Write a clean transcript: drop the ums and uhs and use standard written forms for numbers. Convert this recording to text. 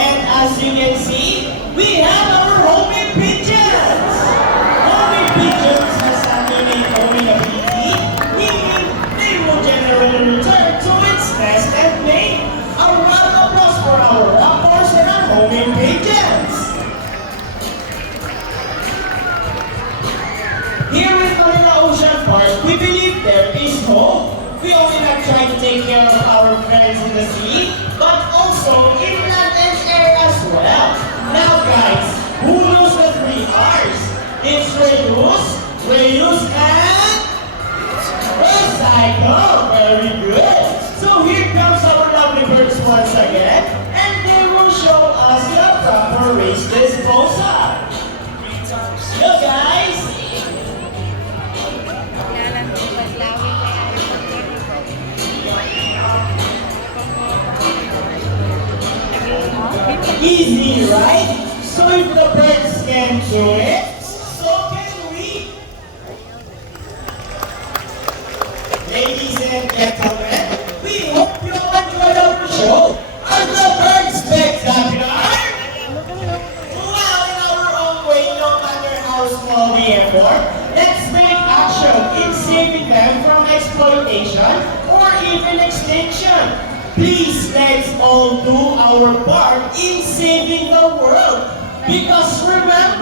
And as you can see, we have our homing pigeons. Homing pigeons has an innate homing ability, meaning they will generally return to its nest and mate. A round of applause for our raptors and our homing pigeons. Here in Manila Ocean Park, we believe there is hope. We only not try to take care of our friends in the sea, but also inland and air as well. Now guys, who knows the three R's? It's reduce, and recycle. Very good. So here comes our lovely birds once again, and they will show us the proper waste disposal. Hello guys! Easy, right? So if the birds can do it, so can we. Ladies and gentlemen, we hope you enjoyed our show. Are the birds spectacular? Well, in our own way, no matter how small the effort, let's take action in saving them from exploitation or even extinction. Please, let's all do our part in saving the world. Because remember,